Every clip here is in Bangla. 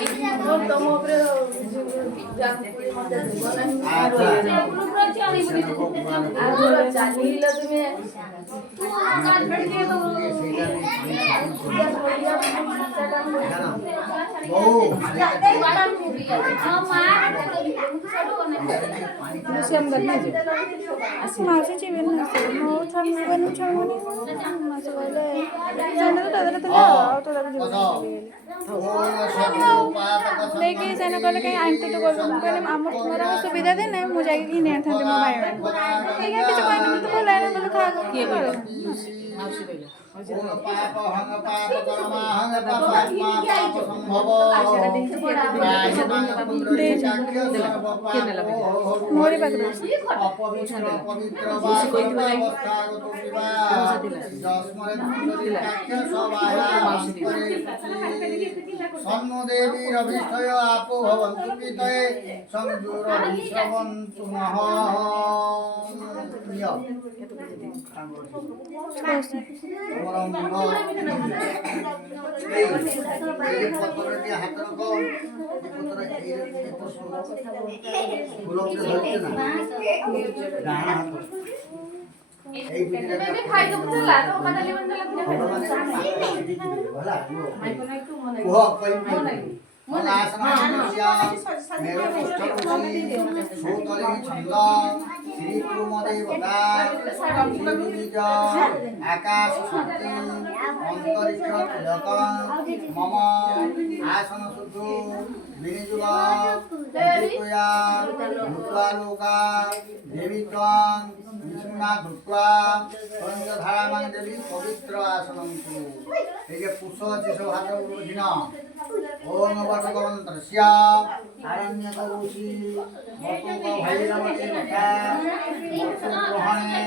ତମ ଉପରେ ଚାଲିଲ ତୁମେ ମାଉସୀ ଯିବେ ନା ମୋ ଛୁଆ ବନୁ ଛୁଆ ମାଉସୀ କହିଲେ ସେନା ତ ଦାଦା ଥିଲା ଆଉ ତ ଦାଦା ନେଇକି ସେନା କହିଲେ କାହିଁ ଆଣିତେ ତୁ କହିବୁ ମୁଁ କହିଲି ଆମର ମୋର ସୁବିଧା ଦେନେ ମୁଁ ଯାଇକି ଘିନି ଆଣିଥାନ୍ତି ମୋ ଭାଇମାନଙ୍କୁ ଆଜ୍ଞା କିଛି କହିନି ତ ଭଲ ହେଇନା କହିଲେ ଖାଇବାକୁ କିଏ କହିଲେ ମାଉସୀ କହିଲେ ମୋରି ପାଖରେ দেবী রবিষ্ঠয় আপো ভবন্তু পিতয়ে সংযুর বিশ্রবন্তু মহ পত্রটি হাত রাখো আকাশ অন্তরিক্ষ মম আসন শুদ্ধ বিনিযুগ লোকা দেবী বিষ্ণুনা ধূত্বা ধারামান দেবী পবিত্র আসন এই যে পুষ আছে সব হাতে দিন ওম বটগমন্ত্রস্য আরণ্যক ঋষি বটুক ভৈরবতী কথা গ্রহণে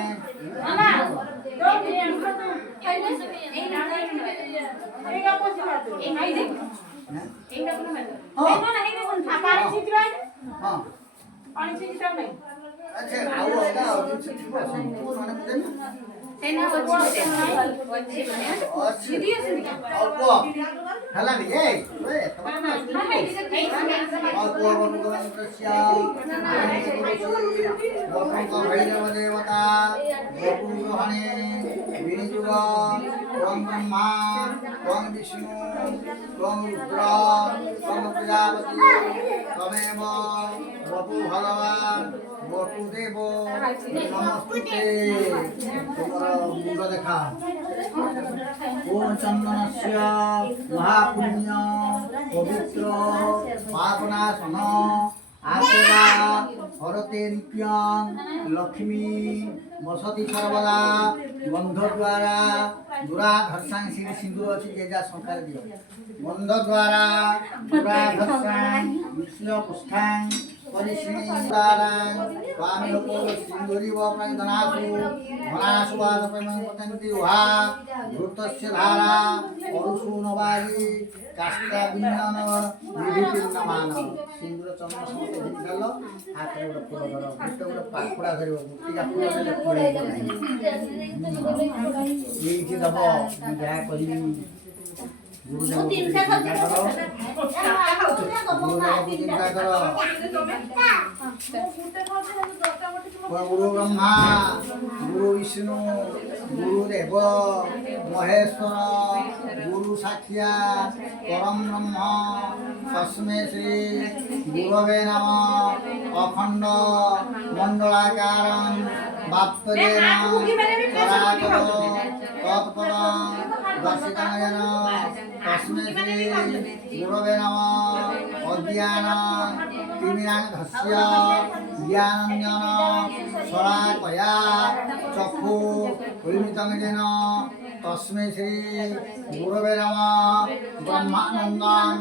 আচ্ছা আউ অগা কিছু ঠিক আছে মানে বুঝেন সেনা ଅଛି অল্প হেলানি এই অল্প বটুগমন্ত্রস্য বটুক ভৈরব দেবতা বটু গ্রহণে বিনিযুগ ত্বং ব্রহ্মা ত্বং বিষ্ণু ত্বং রুদ্র ত্বং প্রজাপতি ত্বমেব বটু ভগবান বটুদেব নমস্তুতে তোমার মুখ দেখা ওম চন্দনস্য মহাপুণ্য পবিত্র পাবনাসন आपदा हरते नित्यं लक्ष्मी बसती सर्वदा बंध द्वारा दुराधर्षां श्री सिंदूर अच्छी जेजा संकार दियो बंध द्वारा दुराधर्षां विष्णु पुष्ठां परिश्री द्वारा स्वामी लोक सिंदूरी व प्रंदनासु मनासुवाद प्रमंतंति उहा धृतस्य धारा परुषु नवारी काष्टा बिन्नन विधिपिन्नमान सिंदूर चंद्र समस्त हिंदल हाथ रे फूल धर गुट गुट पाखुड़ा धरियो गुटिया फूल धरे फूले ये जे दब जा कहि गुरुदेव चिंता करो गुरु ब्रह्मा गुरु विष्णु गुरुदेव महेश्वर गुरु साक्षिया परम ब्रह्म तस्मै श्री गुरवे नमः अखंड मंडलाकारं बाप्तजेन कराकरो तत्पदं दर्शितमयेन तस्मै श्री गुरवे नमः अज्ञान तिमिरान्धस्य ज्ञानञ्जन शलाकया चक्षु उन्मिलितं तस्मै श्री गुरवे नमः ब्रह्मानन्दं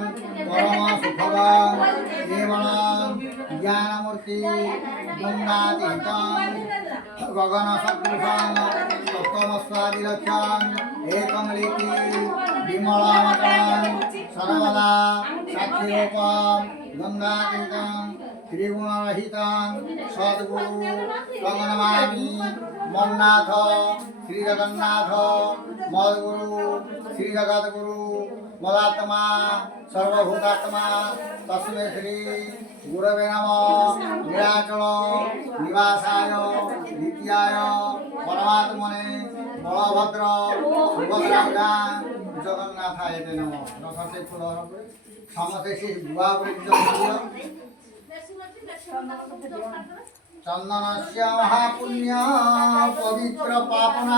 परम सुखदं केवलं ज्ञानमूर्ति गंगातीतं गगन सदृशं तत्त्वमस्वादिलक्ष्यं एकमलिति विमलमतं सर्वदा साक्षिरूपं गंगातीतं त्रिगुणरहितं सद्गुरु नमामि मन्नाथ श्री जगन्नाथ मद्गुरु श्री जगद्गुरु मदात्मा सर्वभूतात्मा तस्मै श्री गुरवे नमः नीलाचल निवासाय द्वितीयाय परमात्मने बलभद्र सुभद्रा जगन्नाथाय नमः रथ से फूल समस्ते से बुआ चंदन से महापुण्य पवित्र पापना